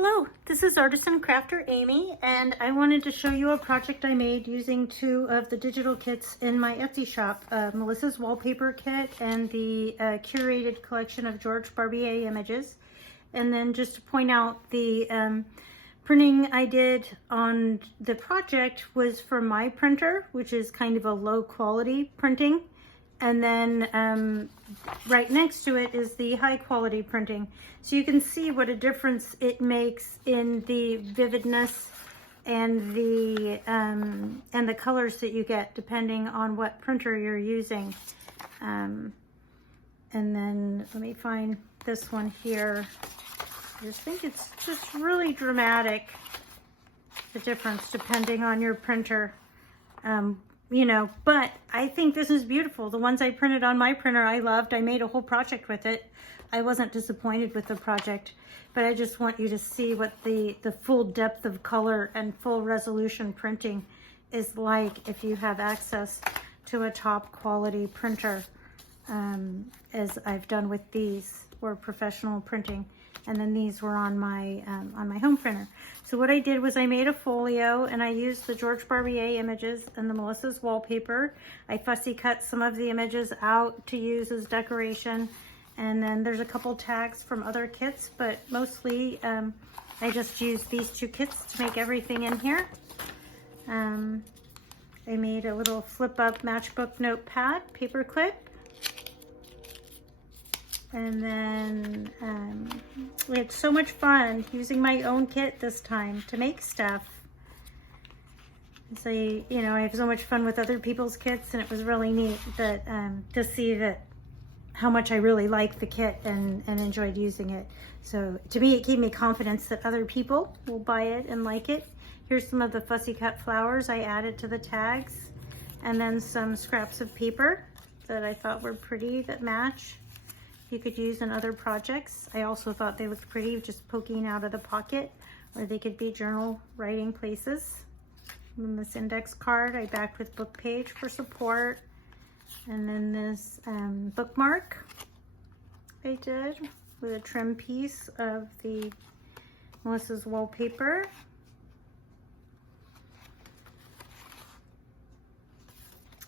Hello, this is Artisan Crafter Amy, and I wanted to show you a project I made using two of the digital kits in my Etsy shop, Melissa's wallpaper kit and the curated collection of George Barbier images. And then just to point out, the printing I did on the project was for my printer, which is kind of a low quality printing. And then right next to it is the high quality printing. So you can see what a difference it makes in the vividness and the colors that you get depending on what printer you're using. And then let me find this one here. I just think it's just really dramatic, the difference depending on your printer. You know, but I think this is beautiful. The ones I printed on my printer I loved. I made a whole project with it. I wasn't disappointed with the project, but I just want you to see what the full depth of color and full resolution printing is like if you have access to a top quality printer, as I've done with these, or professional printing. And then these were on my home printer. So what I did was I made a folio, and I used the George Barbier images and the Melissa's wallpaper. I fussy cut some of the images out to use as decoration. And then there's a couple tags from other kits, but mostly I just used these two kits to make everything in here. I made a little flip up matchbook notepad paper clip. And then we had so much fun using my own kit this time to make stuff. So, you know, I have so much fun with other people's kits, and it was really neat that to see that how much I really liked the kit and enjoyed using it. So to me, it gave me confidence that other people will buy it and like it. Here's some of the fussy cut flowers I added to the tags, and then some scraps of paper that I thought were pretty that match. You could use in other projects. I also thought they looked pretty just poking out of the pocket, or they could be journal writing places. And then this index card I backed with book page for support. And then this bookmark I did with a trim piece of the Melissa's wallpaper.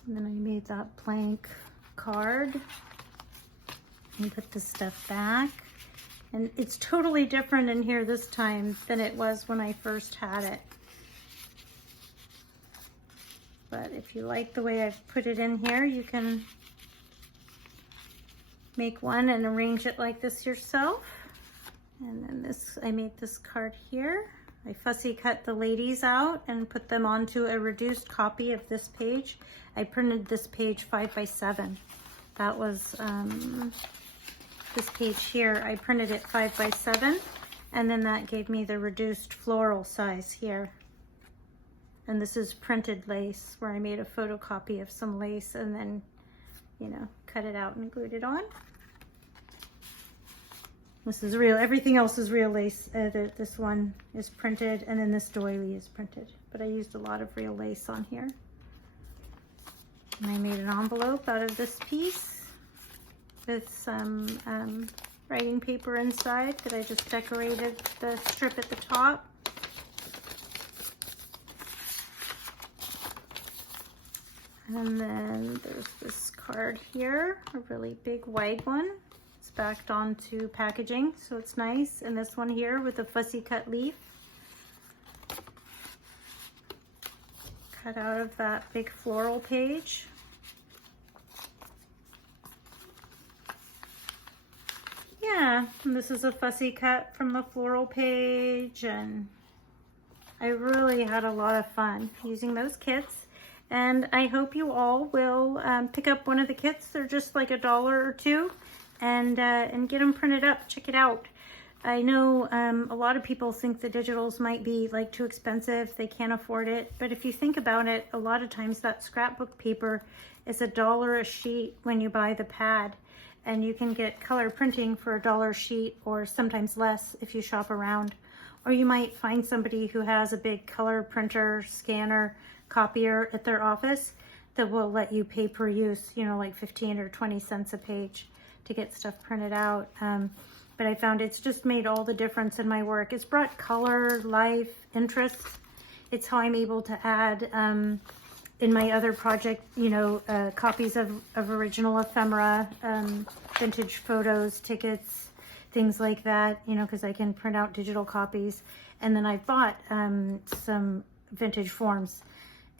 And then I made that blank card. And put this stuff back, and it's totally different in here this time than it was when I first had it. But if you like the way I've put it in here, you can make one and arrange it like this yourself. And then this, I made this card here. I fussy cut the ladies out and put them onto a reduced copy of this page. I printed this page 5 by 7. That was this page here. I printed it 5 by 7, and then that gave me the reduced floral size here. And this is printed lace, where I made a photocopy of some lace and then, you know, cut it out and glued it on. This is real. Everything else is real lace. This one is printed, and then this doily is printed. But I used a lot of real lace on here. And I made an envelope out of this piece with some writing paper inside that I just decorated the strip at the top. And then there's this card here, a really big wide one. It's backed onto packaging, so it's nice. And this one here with a fussy cut leaf, cut out of that big floral page. Yeah, and this is a fussy cut from the floral page, and I really had a lot of fun using those kits. And I hope you all will pick up one of the kits. They're just like $1 or $2, and get them printed up. Check it out. I know a lot of people think the digitals might be like too expensive. They can't afford it. But if you think about it, a lot of times that scrapbook paper is $1 a sheet when you buy the pad. And you can get color printing for $1 a sheet, or sometimes less if you shop around. Or you might find somebody who has a big color printer, scanner, copier at their office that will let you pay per use, you know, like 15 or 20 cents a page to get stuff printed out. but I found it's just made all the difference in my work. It's brought color, life, interest. It's how I'm able to add in my other project, you know, copies of original ephemera, vintage photos, tickets, things like that, you know, because I can print out digital copies. And then I bought some vintage forms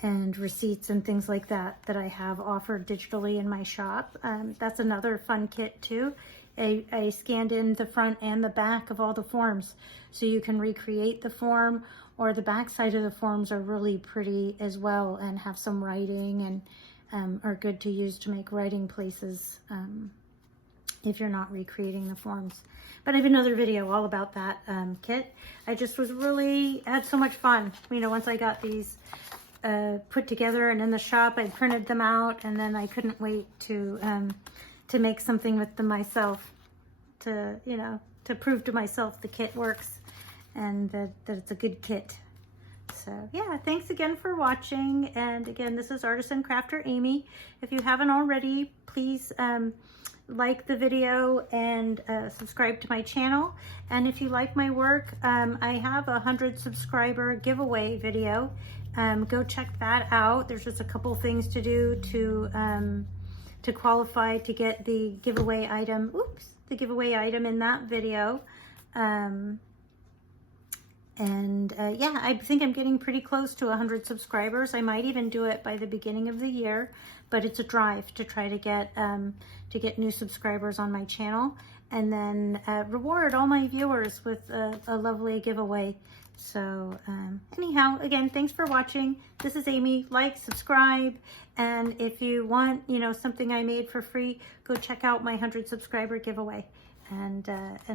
and receipts and things like that that I have offered digitally in my shop. That's another fun kit too. I scanned in the front and the back of all the forms, so you can recreate the form, or the back side of the forms are really pretty as well and have some writing and are good to use to make writing places if you're not recreating the forms. But I have another video all about that kit. I just had so much fun, you know, once I got these put together and in the shop. I printed them out, and then I couldn't wait to make something with them myself, to, you know, to prove to myself the kit works and that it's a good kit. So yeah, thanks again for watching. And again, this is Artisan Crafter Amy. If you haven't already, please like the video and subscribe to my channel. And if you like my work, I have a 100 subscriber giveaway video. Go check that out. There's just a couple things to do to qualify to get the giveaway item. Oops, the giveaway item in that video. Yeah, I think I'm getting pretty close to 100 subscribers. I might even do it by the beginning of the year, but it's a drive to try to get new subscribers on my channel, and then reward all my viewers with a lovely giveaway. So anyhow, again, thanks for watching. This is Amy. Like, subscribe, and if you want, you know, something I made for free, go check out my 100 subscriber giveaway and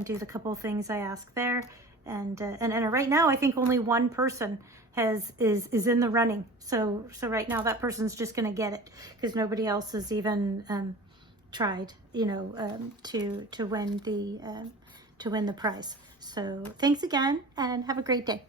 do the couple things I ask there. And right now, I think only one person is in the running. So right now, that person's just going to get it, because nobody else has even tried, you know, to win the prize. So thanks again, and have a great day.